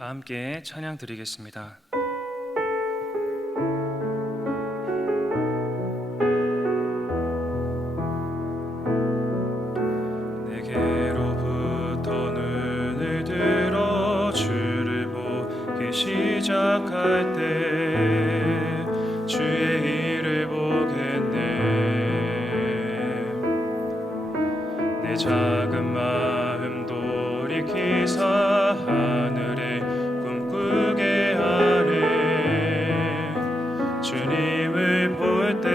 다 함께 찬양 드리겠습니다. 내게로부터 눈을 들어 주를 보기 시작할 때 주의 일을 보겠네. 내 작은 마음 돌이키사 하늘에 꿈꾸게 하네. 주님을 볼 때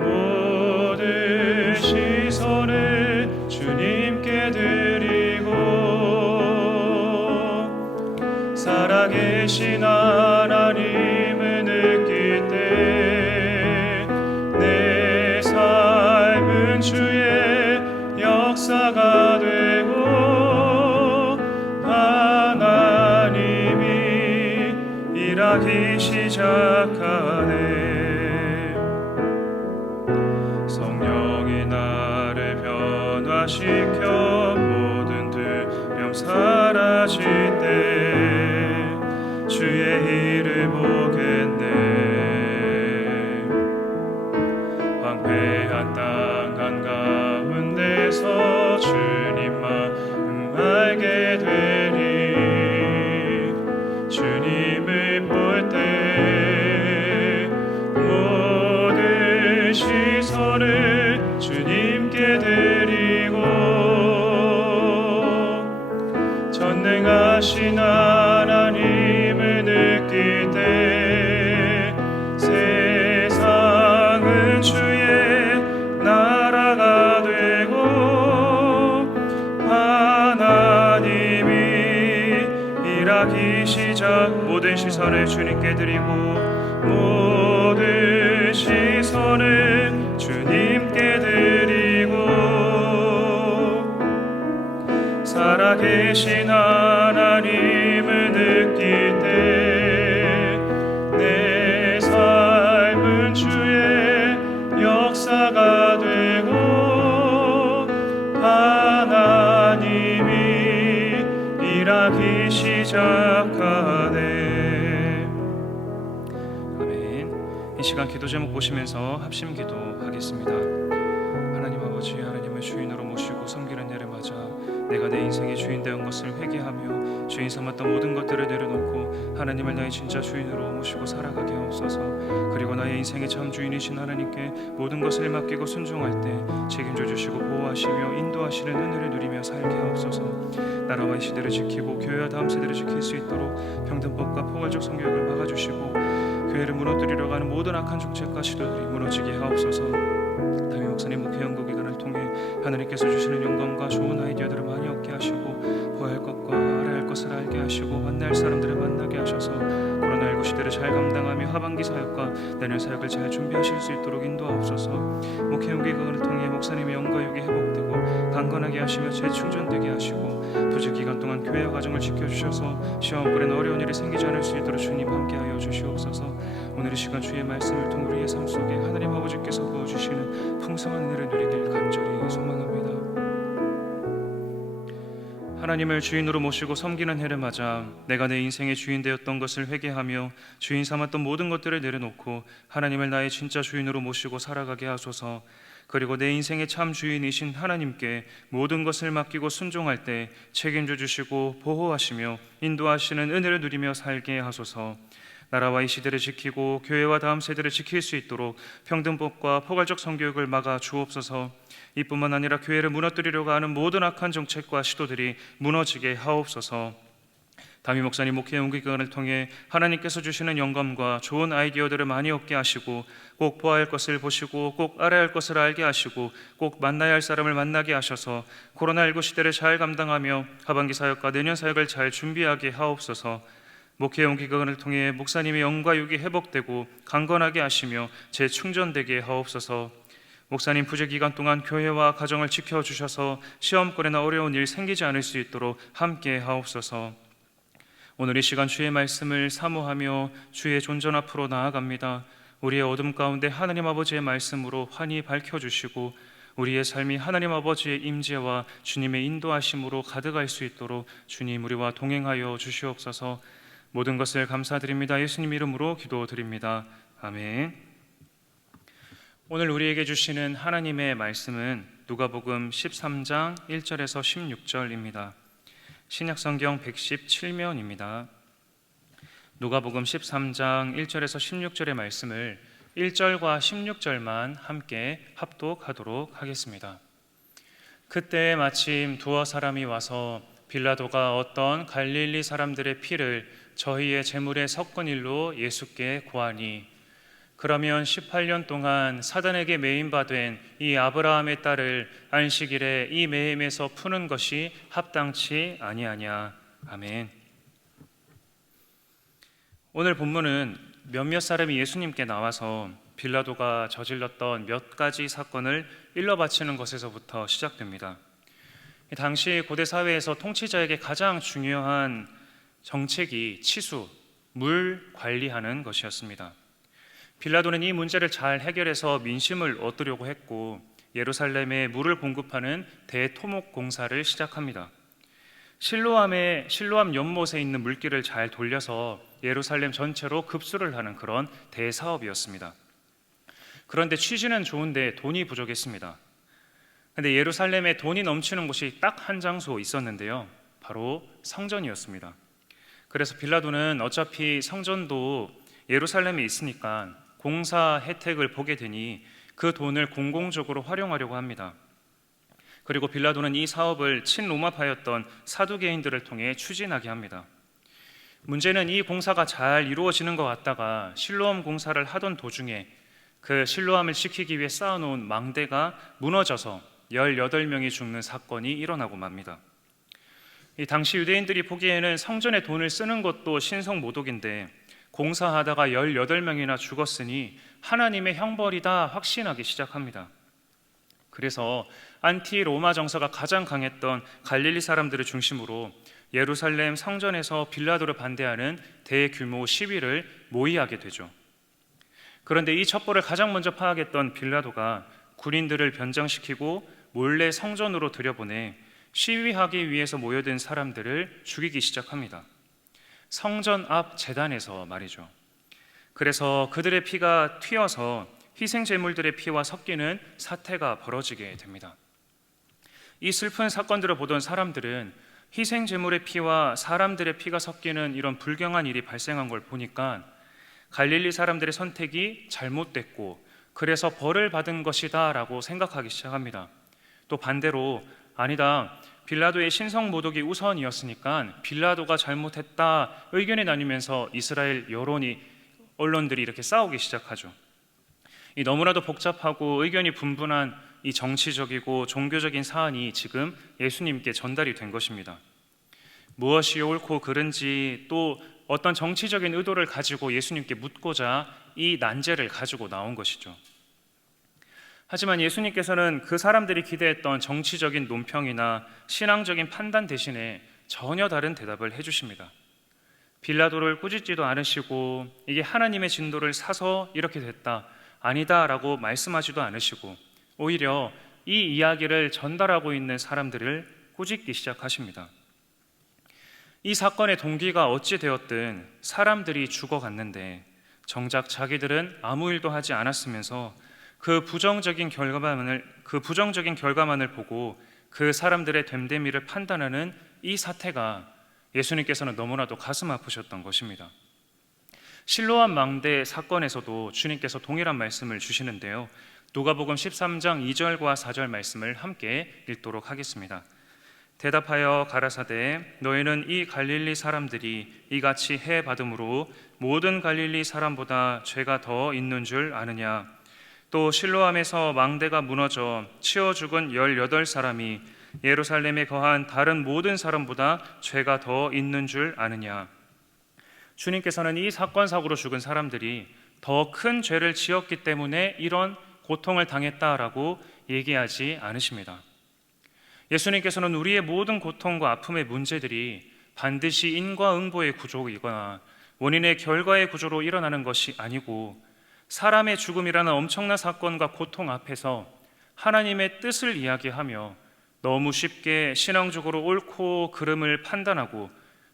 모든 시선을 주님께 드리고 살아계신 하나님을 느낄 때 내 삶은 주의 역사가 되고 하나님이 일하기 시작하네. 성령이 나를 변화시켜 모든 두려움 사라질 때 주의 일을 보겠네. 황폐한 땅 한가운데서 주님 마음 알게 되리. 주님을 볼 때 모든 시선을 주님께 드리고 전능하신 하나님을 느낄 때 세상은 주의 나라가 되고 하나님이 일하기 시작. 모든 시선을 주님께 드리고 모든 시선을 주님께 드리고 살아계신 하나님을 느낄 때 내 삶은 주의 역사가 되고 하나님이 일하기 시작하네. 아멘. 이 시간 기도 제목 보시면서 합심 기도하겠습니다. 하나님 아버지, 하나님을 주인으로 모시고 섬기는 예를 맞아 내가 내 인생의 주인 되온 것을 회개하며 주인 삼았던 모든 것들을 내려놓고 하나님을 나의 진짜 주인으로 모시고 살아가게 하옵소서. 그리고 나의 인생의 참 주인이신 하나님께 모든 것을 맡기고 순종할 때 책임져 주시고 보호하시며 인도하시는 은혜를 누리며 살게 하옵소서. 나라와 이 시대를 지키고 교회와 다음 세대를 지킬 수 있도록 평등법과 포괄적 성교육을 막아주시고 교회를 무너뜨리려고 하는 모든 악한 정책과 시도들이 무너지게 하옵소서. 담임 목사님 목회 연구 기간을 통해 하나님께서 주시는 영광과 좋은 아이디어들을 많이 얻게 하시고 보아야 할 것과 알아야 할 것을 알게 하시고 만날 사람들을 만나게 하셔서 코로나19 시대를 잘 감당하며 하반기 사역과 내년 사역을 잘 준비하실 수 있도록 인도하옵소서. 목회 연구 기간을 통해 목사님의 영과 육이 회복되고 강건하게 하시며 재충전되게 하시고 부직 기간 동안 교회와 가정을 지켜주셔서 시험거리는 어려운 일이 생기지 않을 수 있도록 주님 함께하여 주시옵소서. 오늘 이 시간 주의 말씀을 통해 우리의 삶 속에 하나님 아버지께서 부어주시는 풍성한 은혜를 누리길 간절히 소망합니다. 하나님을 주인으로 모시고 섬기는 해를 맞아 내가 내 인생의 주인 되었던 것을 회개하며 주인 삼았던 모든 것들을 내려놓고 하나님을 나의 진짜 주인으로 모시고 살아가게 하소서. 그리고 내 인생의 참 주인이신 하나님께 모든 것을 맡기고 순종할 때 책임져 주시고 보호하시며 인도하시는 은혜를 누리며 살게 하소서. 나라와 이 시대를 지키고 교회와 다음 세대를 지킬 수 있도록 평등법과 포괄적 성교육을 막아 주옵소서. 이뿐만 아니라 교회를 무너뜨리려고 하는 모든 악한 정책과 시도들이 무너지게 하옵소서. 담임 목사님 목회 연구 기간을 통해 하나님께서 주시는 영감과 좋은 아이디어들을 많이 얻게 하시고 꼭 보아야 할 것을 보시고 꼭 알아야 할 것을 알게 하시고 꼭 만나야 할 사람을 만나게 하셔서 코로나19 시대를 잘 감당하며 하반기 사역과 내년 사역을 잘 준비하게 하옵소서. 목회 연구 기간을 통해 목사님의 영과 육이 회복되고 강건하게 하시며 재충전되게 하옵소서. 목사님 부재 기간 동안 교회와 가정을 지켜주셔서 시험거리나 어려운 일 생기지 않을 수 있도록 함께 하옵소서. 오늘 이 시간 주의 말씀을 사모하며 주의 존전 앞으로 나아갑니다. 우리의 어둠 가운데 하나님 아버지의 말씀으로 환히 밝혀주시고 우리의 삶이 하나님 아버지의 임재와 주님의 인도하심으로 가득할 수 있도록 주님 우리와 동행하여 주시옵소서. 모든 것을 감사드립니다. 예수님 이름으로 기도드립니다. 아멘. 오늘 우리에게 주시는 하나님의 말씀은 누가복음 13장 1절에서 16절입니다. 신약성경 117면입니다. 누가복음 13장 1절에서 16절의 말씀을 1절과 16절만 함께 합독하도록 하겠습니다. 그때 마침 두어 사람이 와서 빌라도가 어떤 갈릴리 사람들의 피를 저희의 제물에 섞은 일로 예수께 고하니 그러면 18년 동안 사단에게 매임받은 이 아브라함의 딸을 안식일에 이 매임에서 푸는 것이 합당치 아니하냐. 아멘. 오늘 본문은 몇몇 사람이 예수님께 나와서 빌라도가 저질렀던 몇 가지 사건을 일러 바치는 것에서부터 시작됩니다. 당시 고대 사회에서 통치자에게 가장 중요한 정책이 치수, 물 관리하는 것이었습니다. 빌라도는 이 문제를 잘 해결해서 민심을 얻으려고 했고 예루살렘에 물을 공급하는 대토목 공사를 시작합니다. 실로암 연못에 있는 물길을 잘 돌려서 예루살렘 전체로 급수를 하는 그런 대사업이었습니다. 그런데 취지는 좋은데 돈이 부족했습니다. 그런데 예루살렘에 돈이 넘치는 곳이 딱 한 장소 있었는데요, 바로 성전이었습니다. 그래서 빌라도는 어차피 성전도 예루살렘에 있으니까 공사 혜택을 보게 되니 그 돈을 공공적으로 활용하려고 합니다. 그리고 빌라도는 이 사업을 친로마파였던 사두개인들을 통해 추진하게 합니다. 문제는 이 공사가 잘 이루어지는 것 같다가 실로암 공사를 하던 도중에 그 실로암을 지키기 위해 쌓아놓은 망대가 무너져서 18명이 죽는 사건이 일어나고 맙니다. 이 당시 유대인들이 보기에는 성전에 돈을 쓰는 것도 신성모독인데 공사하다가 18명이나 죽었으니 하나님의 형벌이다 확신하기 시작합니다. 그래서 안티 로마 정서가 가장 강했던 갈릴리 사람들을 중심으로 예루살렘 성전에서 빌라도를 반대하는 대규모 시위를 모의하게 되죠. 그런데 이 첩보를 가장 먼저 파악했던 빌라도가 군인들을 변장시키고 몰래 성전으로 들여보내 시위하기 위해서 모여든 사람들을 죽이기 시작합니다. 성전 앞 제단에서 말이죠. 그래서 그들의 피가 튀어서 희생제물들의 피와 섞이는 사태가 벌어지게 됩니다. 이 슬픈 사건들을 보던 사람들은 희생 제물의 피와 사람들의 피가 섞이는 이런 불경한 일이 발생한 걸 보니까 갈릴리 사람들의 선택이 잘못됐고 그래서 벌을 받은 것이다 라고 생각하기 시작합니다. 또 반대로 아니다, 빌라도의 신성 모독이 우선이었으니까 빌라도가 잘못했다 의견이 나뉘면서 이스라엘 언론들이 이렇게 싸우기 시작하죠. 이 너무나도 복잡하고 의견이 분분한 이 정치적이고 종교적인 사안이 지금 예수님께 전달이 된 것입니다. 무엇이 옳고 그른지 또 어떤 정치적인 의도를 가지고 예수님께 묻고자 이 난제를 가지고 나온 것이죠. 하지만 예수님께서는 그 사람들이 기대했던 정치적인 논평이나 신앙적인 판단 대신에 전혀 다른 대답을 해주십니다. 빌라도를 꾸짖지도 않으시고 이게 하나님의 진도를 사서 이렇게 됐다, 아니다 라고 말씀하지도 않으시고 오히려 이 이야기를 전달하고 있는 사람들을 꾸짖기 시작하십니다. 이 사건의 동기가 어찌 되었든 사람들이 죽어갔는데 정작 자기들은 아무 일도 하지 않았으면서 그 부정적인 결과만을 보고 그 사람들의 됨됨이를 판단하는 이 사태가 예수님께서는 너무나도 가슴 아프셨던 것입니다. 실로암 망대 사건에서도 주님께서 동일한 말씀을 주시는데요, 누가복음 13장 2절과 4절 말씀을 함께 읽도록 하겠습니다. 대답하여 가라사대 너희는 이 갈릴리 사람들이 이같이 해 받음으로 모든 갈릴리 사람보다 죄가 더 있는 줄 아느냐? 또 실로암에서 망대가 무너져 치어 죽은 18사람이 예루살렘에 거한 다른 모든 사람보다 죄가 더 있는 줄 아느냐? 주님께서는 이 사건 사고로 죽은 사람들이 더 큰 죄를 지었기 때문에 이런 고통을 당했다라고 얘기하지 않으십니다. 예수님께서는 우리의 모든 고통과 아픔의 문제들이 반드시 인과응보의 구조이거나 원인의 결과의 구조로 일어나는 것이 아니고 사람의 죽음이라는 엄청난 사건과 고통 앞에서 하나님의 뜻을 이야기하며 너무 쉽게 신앙적으로 옳고 그름을 판단하고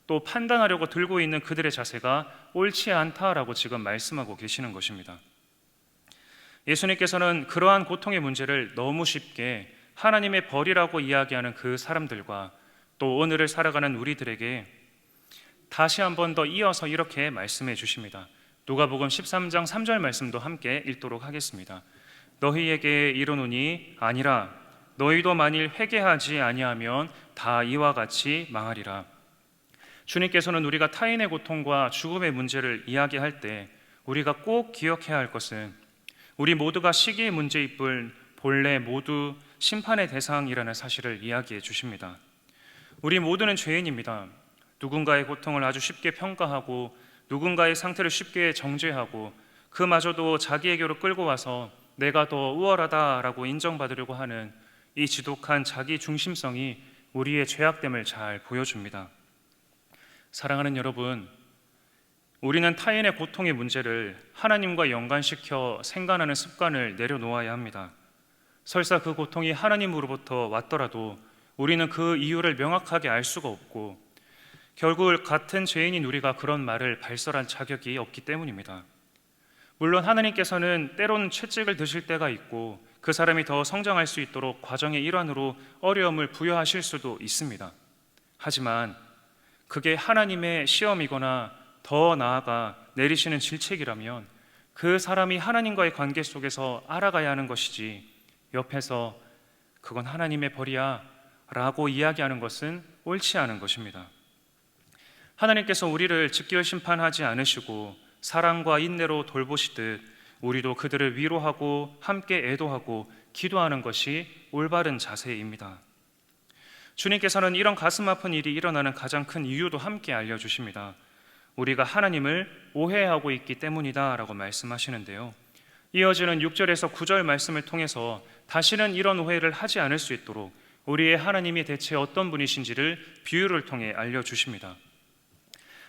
또 판단하려고 들고 있는 그들의 자세가 옳지 않다라고 지금 말씀하고 계시는 것입니다. 예수님께서는 그러한 고통의 문제를 너무 쉽게 하나님의 벌이라고 이야기하는 그 사람들과 또 오늘을 살아가는 우리들에게 다시 한 번 더 이어서 이렇게 말씀해 주십니다. 누가복음 13장 3절 말씀도 함께 읽도록 하겠습니다. 너희에게 이르노니 아니라 너희도 만일 회개하지 아니하면 다 이와 같이 망하리라. 주님께서는 우리가 타인의 고통과 죽음의 문제를 이야기할 때 우리가 꼭 기억해야 할 것은 우리 모두가 시기의 문제일 뿐 본래 모두 심판의 대상이라는 사실을 이야기해 주십니다. 우리 모두는 죄인입니다. 누군가의 고통을 아주 쉽게 평가하고 누군가의 상태를 쉽게 정죄하고 그마저도 자기에게로 끌고 와서 내가 더 우월하다라고 인정받으려고 하는 이 지독한 자기 중심성이 우리의 죄악됨을 잘 보여줍니다. 사랑하는 여러분, 우리는 타인의 고통의 문제를 하나님과 연관시켜 생각하는 습관을 내려놓아야 합니다. 설사 그 고통이 하나님으로부터 왔더라도 우리는 그 이유를 명확하게 알 수가 없고 결국 같은 죄인인 우리가 그런 말을 발설할 자격이 없기 때문입니다. 물론 하나님께서는 때로는 채찍을 드실 때가 있고 그 사람이 더 성장할 수 있도록 과정의 일환으로 어려움을 부여하실 수도 있습니다. 하지만 그게 하나님의 시험이거나 더 나아가 내리시는 질책이라면 그 사람이 하나님과의 관계 속에서 알아가야 하는 것이지 옆에서 그건 하나님의 벌이야 라고 이야기하는 것은 옳지 않은 것입니다. 하나님께서 우리를 즉결 심판하지 않으시고 사랑과 인내로 돌보시듯 우리도 그들을 위로하고 함께 애도하고 기도하는 것이 올바른 자세입니다. 주님께서는 이런 가슴 아픈 일이 일어나는 가장 큰 이유도 함께 알려주십니다. 우리가 하나님을 오해하고 있기 때문이다 라고 말씀하시는데요, 이어지는 6절에서 9절 말씀을 통해서 다시는 이런 오해를 하지 않을 수 있도록 우리의 하나님이 대체 어떤 분이신지를 비유를 통해 알려주십니다.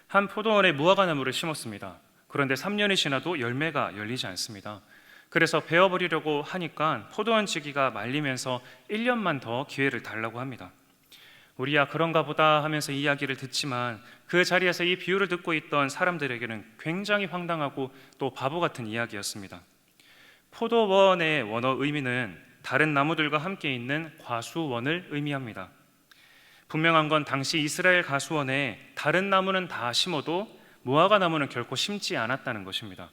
한 포도원에 무화과나무를 심었습니다. 그런데 3년이 지나도 열매가 열리지 않습니다. 그래서 베어버리려고 하니까 포도원 지기가 말리면서 1년만 더 기회를 달라고 합니다. 우리야 그런가 보다 하면서 이야기를 듣지만 그 자리에서 이 비유를 듣고 있던 사람들에게는 굉장히 황당하고 또 바보 같은 이야기였습니다. 포도원의 원어 의미는 다른 나무들과 함께 있는 과수원을 의미합니다. 분명한 건 당시 이스라엘 가수원에 다른 나무는 다 심어도 무화과 나무는 결코 심지 않았다는 것입니다.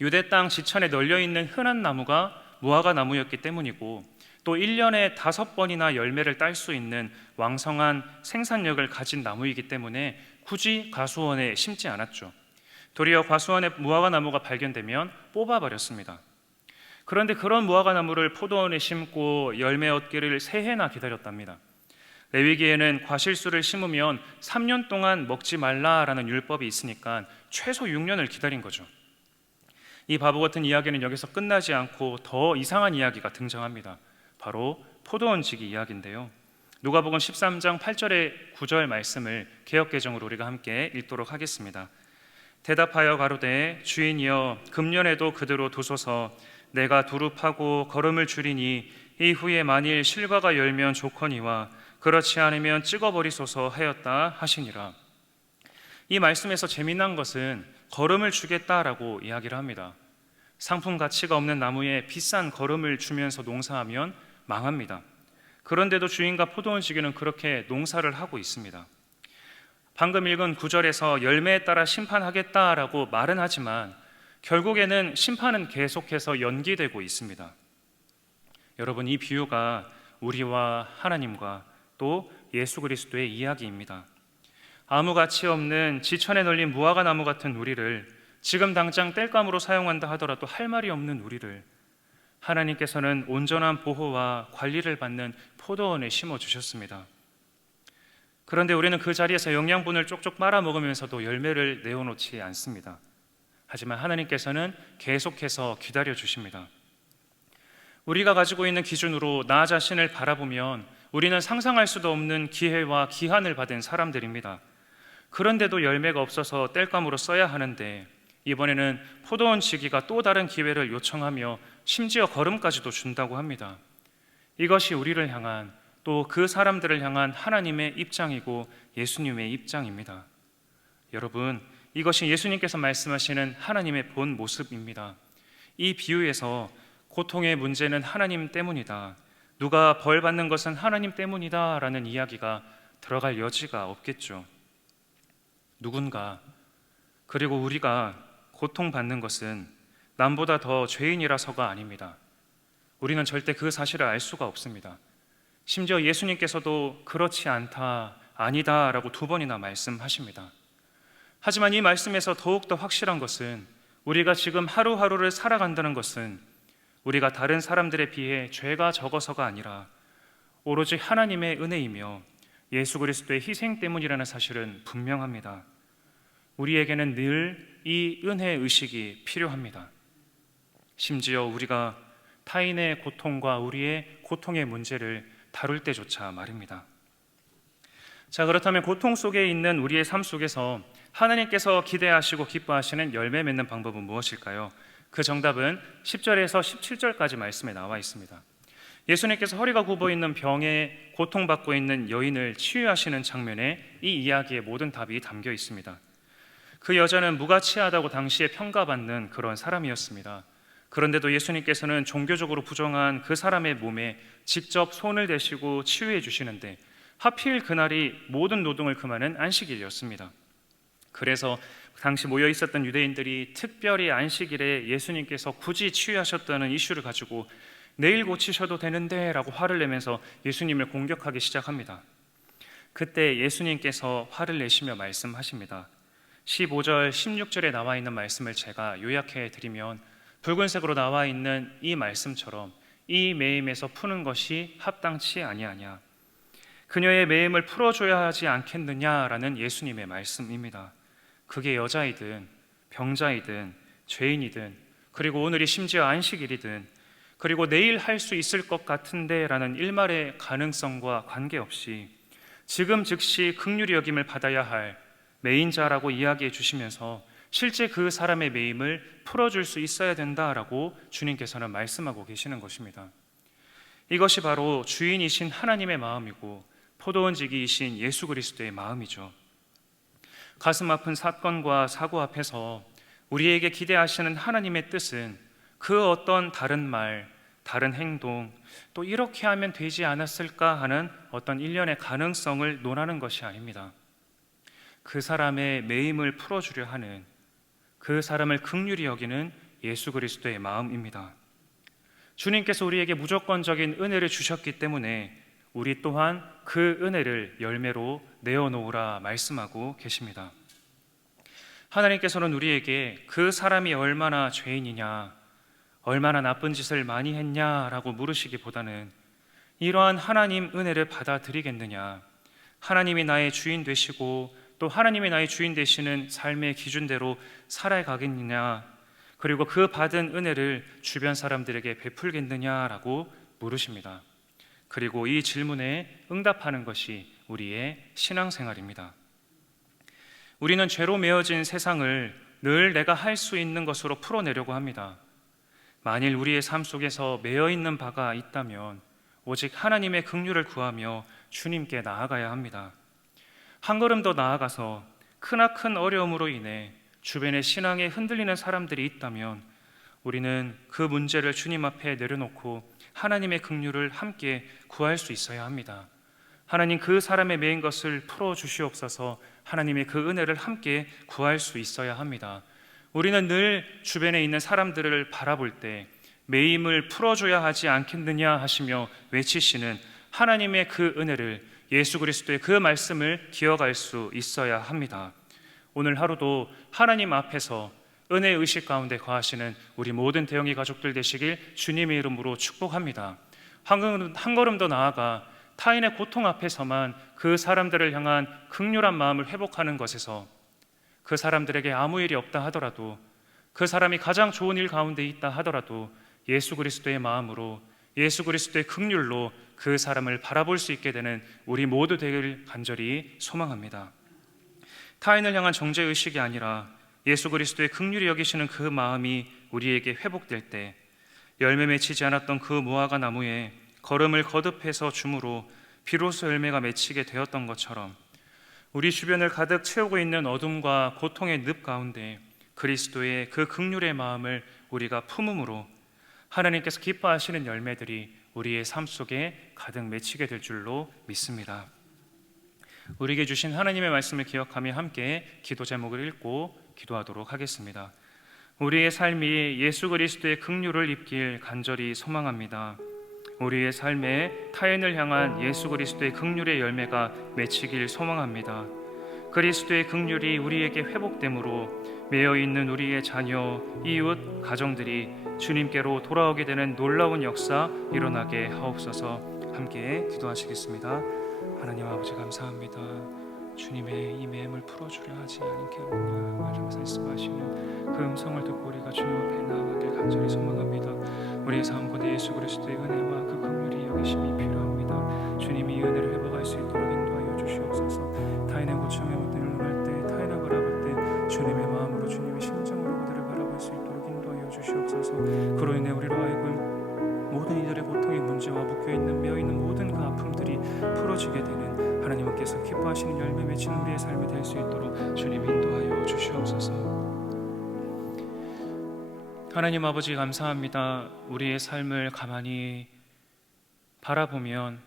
유대 땅 지천에 널려 있는 흔한 나무가 무화과 나무였기 때문이고, 또 1년에 5번이나 열매를 딸 수 있는 왕성한 생산력을 가진 나무이기 때문에 굳이 과수원에 심지 않았죠. 도리어 과수원에 무화과 나무가 발견되면 뽑아버렸습니다. 그런데 그런 무화과 나무를 포도원에 심고 열매 얻기를 3해나 기다렸답니다. 레위기에는 과실수를 심으면 3년 동안 먹지 말라라는 율법이 있으니까 최소 6년을 기다린 거죠. 이 바보 같은 이야기는 여기서 끝나지 않고 더 이상한 이야기가 등장합니다. 바로 포도원 지기 이야기인데요. 누가복음 13장 8절의 9절 말씀을 개역개정으로 우리가 함께 읽도록 하겠습니다. 대답하여 가로되 주인이여 금년에도 그대로 두소서. 내가 두루 파고 거름을 줄이니 이후에 만일 실과가 열면 좋거니와 그렇지 않으면 찍어버리소서 하였다 하시니라. 이 말씀에서 재미난 것은 거름을 주겠다라고 이야기를 합니다. 상품 가치가 없는 나무에 비싼 거름을 주면서 농사하면 망합니다. 그런데도 주인과 포도원 지기는 그렇게 농사를 하고 있습니다. 방금 읽은 9절에서 열매에 따라 심판하겠다라고 말은 하지만 결국에는 심판은 계속해서 연기되고 있습니다. 여러분, 이 비유가 우리와 하나님과 또 예수 그리스도의 이야기입니다. 아무 가치 없는 지천에 널린 무화과 나무 같은 우리를, 지금 당장 땔감으로 사용한다 하더라도 할 말이 없는 우리를 하나님께서는 온전한 보호와 관리를 받는 포도원에 심어주셨습니다. 그런데 우리는 그 자리에서 영양분을 쪽쪽 빨아먹으면서도 열매를 내어놓지 않습니다. 하지만 하나님께서는 계속해서 기다려주십니다. 우리가 가지고 있는 기준으로 나 자신을 바라보면 우리는 상상할 수도 없는 기회와 기한을 받은 사람들입니다. 그런데도 열매가 없어서 땔감으로 써야 하는데 이번에는 포도원 지기가 또 다른 기회를 요청하며 심지어 거름까지도 준다고 합니다. 이것이 우리를 향한, 또 그 사람들을 향한 하나님의 입장이고 예수님의 입장입니다. 여러분, 이것이 예수님께서 말씀하시는 하나님의 본 모습입니다. 이 비유에서 고통의 문제는 하나님 때문이다, 누가 벌 받는 것은 하나님 때문이다 라는 이야기가 들어갈 여지가 없겠죠. 누군가, 그리고 우리가 고통받는 것은 남보다 더 죄인이라서가 아닙니다. 우리는 절대 그 사실을 알 수가 없습니다. 심지어 예수님께서도 그렇지 않다, 아니다 라고 2번이나 말씀하십니다. 하지만 이 말씀에서 더욱더 확실한 것은 우리가 지금 하루하루를 살아간다는 것은 우리가 다른 사람들에 비해 죄가 적어서가 아니라 오로지 하나님의 은혜이며 예수 그리스도의 희생 때문이라는 사실은 분명합니다. 우리에게는 늘 이 은혜 의식이 필요합니다. 심지어 우리가 타인의 고통과 우리의 고통의 문제를 다룰 때조차 말입니다. 자, 그렇다면 고통 속에 있는 우리의 삶 속에서 하나님께서 기대하시고 기뻐하시는 열매 맺는 방법은 무엇일까요? 그 정답은 10절에서 17절까지 말씀에 나와 있습니다. 예수님께서 허리가 굽어 있는 병에 고통받고 있는 여인을 치유하시는 장면에 이 이야기의 모든 답이 담겨 있습니다. 그 여자는 무가치하다고 당시에 평가받는 그런 사람이었습니다. 그런데도 예수님께서는 종교적으로 부정한 그 사람의 몸에 직접 손을 대시고 치유해 주시는데 하필 그날이 모든 노동을 금하는 안식일이었습니다. 그래서 당시 모여 있었던 유대인들이 특별히 안식일에 예수님께서 굳이 치유하셨다는 이슈를 가지고 내일 고치셔도 되는데 라고 화를 내면서 예수님을 공격하기 시작합니다. 그때 예수님께서 화를 내시며 말씀하십니다. 15절, 16절에 나와 있는 말씀을 제가 요약해 드리면 붉은색으로 나와 있는 이 말씀처럼 이 매임에서 푸는 것이 합당치 아니하냐, 그녀의 매임을 풀어줘야 하지 않겠느냐라는 예수님의 말씀입니다. 그게 여자이든 병자이든 죄인이든, 그리고 오늘이 심지어 안식일이든, 그리고 내일 할 수 있을 것 같은데 라는 일말의 가능성과 관계없이 지금 즉시 긍휼히 여김을 받아야 할 매인자라고 이야기해 주시면서 실제 그 사람의 매임을 풀어줄 수 있어야 된다라고 주님께서는 말씀하고 계시는 것입니다. 이것이 바로 주인이신 하나님의 마음이고 포도원지기이신 예수 그리스도의 마음이죠. 가슴 아픈 사건과 사고 앞에서 우리에게 기대하시는 하나님의 뜻은 그 어떤 다른 말, 다른 행동, 또 이렇게 하면 되지 않았을까 하는 어떤 일련의 가능성을 논하는 것이 아닙니다. 그 사람의 매임을 풀어주려 하는, 그 사람을 긍휼히 여기는 예수 그리스도의 마음입니다. 주님께서 우리에게 무조건적인 은혜를 주셨기 때문에 우리 또한 그 은혜를 열매로 내어놓으라 말씀하고 계십니다. 하나님께서는 우리에게 그 사람이 얼마나 죄인이냐, 얼마나 나쁜 짓을 많이 했냐라고 물으시기보다는 이러한 하나님 은혜를 받아들이겠느냐, 하나님이 나의 주인 되시고 또 하나님이 나의 주인 되시는 삶의 기준대로 살아가겠느냐, 그리고 그 받은 은혜를 주변 사람들에게 베풀겠느냐라고 물으십니다. 그리고 이 질문에 응답하는 것이 우리의 신앙생활입니다. 우리는 죄로 메어진 세상을 늘 내가 할 수 있는 것으로 풀어내려고 합니다. 만일 우리의 삶 속에서 매여 있는 바가 있다면 오직 하나님의 긍휼을 구하며 주님께 나아가야 합니다. 한 걸음 더 나아가서 크나큰 어려움으로 인해 주변의 신앙에 흔들리는 사람들이 있다면 우리는 그 문제를 주님 앞에 내려놓고 하나님의 긍휼을 함께 구할 수 있어야 합니다. 하나님, 그 사람의 매인 것을 풀어주시옵소서. 하나님의 그 은혜를 함께 구할 수 있어야 합니다. 우리는 늘 주변에 있는 사람들을 바라볼 때 매임을 풀어줘야 하지 않겠느냐 하시며 외치시는 하나님의 그 은혜를, 예수 그리스도의 그 말씀을 기억할 수 있어야 합니다. 오늘 하루도 하나님 앞에서 은혜 의식 가운데 거하시는 우리 모든 대영이 가족들 되시길 주님의 이름으로 축복합니다. 한 걸음 더 나아가 타인의 고통 앞에서만 그 사람들을 향한 긍휼한 마음을 회복하는 것에서, 그 사람들에게 아무 일이 없다 하더라도, 그 사람이 가장 좋은 일 가운데 있다 하더라도 예수 그리스도의 마음으로, 예수 그리스도의 긍휼로 그 사람을 바라볼 수 있게 되는 우리 모두 되길 간절히 소망합니다. 타인을 향한 정죄의식이 아니라 예수 그리스도의 긍휼히 여기시는 그 마음이 우리에게 회복될 때, 열매 맺히지 않았던 그 무화과 나무에 걸음을 거듭해서 줌으로 비로소 열매가 맺히게 되었던 것처럼, 우리 주변을 가득 채우고 있는 어둠과 고통의 늪 가운데 그리스도의 그 긍휼의 마음을 우리가 품음으로 하나님께서 기뻐하시는 열매들이 우리의 삶 속에 가득 맺히게 될 줄로 믿습니다. 우리에게 주신 하나님의 말씀을 기억하며 함께 기도 제목을 읽고 기도하도록 하겠습니다. 우리의 삶이 예수 그리스도의 긍휼을 입길 간절히 소망합니다. 우리의 삶에 타인을 향한 예수 그리스도의 긍휼의 열매가 맺히길 소망합니다. 그리스도의 긍휼이 우리에게 회복됨으로 매여있는 우리의 자녀, 이웃, 가정들이 주님께로 돌아오게 되는 놀라운 역사 일어나게 하옵소서. 함께 기도하시겠습니다. 하나님 아버지, 감사합니다. 주님의 이 매임을 풀어주려 하지 않겠느냐 말씀하시는 그 음성을 듣고 우리가 주님 앞에 나아가길 간절히 소망합니다. 우리의 삶 가운데 예수 그리스도의 은혜와 그 긍휼이 여기심이 필요합니다. 주님이 이 은혜를 회복할 수 있도록 인도하여 주시옵소서. 타인의 고충에 못되는 논할 때, 타인을 바라볼 때 주님의 마음으로, 주님의 심정으로 그들을 바라볼 수 있도록 인도하여 주시옵소서. 그로 인해 우리로 하여금 모든 이들의 고통의 문제와 묶여있는 매어있는 모든 그 아픔들이 풀어지게 되는, 하나님께서 기뻐하시는 열매 맺히는 우리의 삶이 될 수 있도록 주님 인도하여 주시옵소서. 하나님 아버지, 감사합니다. 우리의 삶을 가만히 바라보면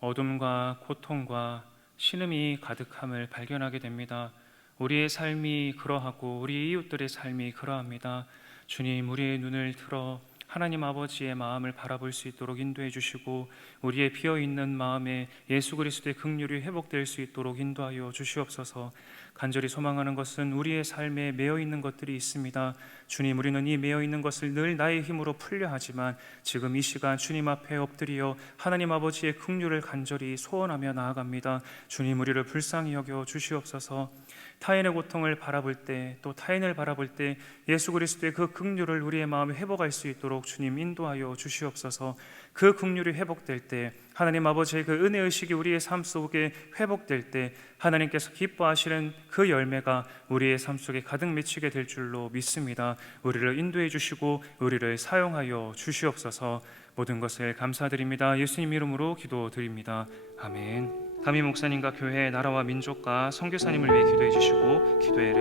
어둠과 고통과 신음이 가득함을 발견하게 됩니다. 우리의 삶이 그러하고 우리 이웃들의 삶이 그러합니다. 주님, 우리의 눈을 들어 하나님 아버지의 마음을 바라볼 수 있도록 인도해 주시고, 우리의 비어있는 마음에 예수 그리스도의 긍휼이 회복될 수 있도록 인도하여 주시옵소서. 간절히 소망하는 것은 우리의 삶에 매여있는 것들이 있습니다. 주님, 우리는 이 매여있는 것을 늘 나의 힘으로 풀려 하지만 지금 이 시간 주님 앞에 엎드려 하나님 아버지의 긍휼을 간절히 소원하며 나아갑니다. 주님, 우리를 불쌍히 여겨 주시옵소서. 타인의 고통을 바라볼 때, 또 타인을 바라볼 때 예수 그리스도의 그 긍휼을 우리의 마음에 회복할 수 있도록 주님 인도하여 주시옵소서. 그 긍휼이 회복될 때, 하나님 아버지의 그 은혜의식이 우리의 삶 속에 회복될 때 하나님께서 기뻐하시는 그 열매가 우리의 삶 속에 가득 맺히게 될 줄로 믿습니다. 우리를 인도해 주시고 우리를 사용하여 주시옵소서. 모든 것을 감사드립니다. 예수님 이름으로 기도드립니다. 아멘. 담임 목사님과 교회, 나라와 민족과 선교사님을 위해 기도해 주시고 기도의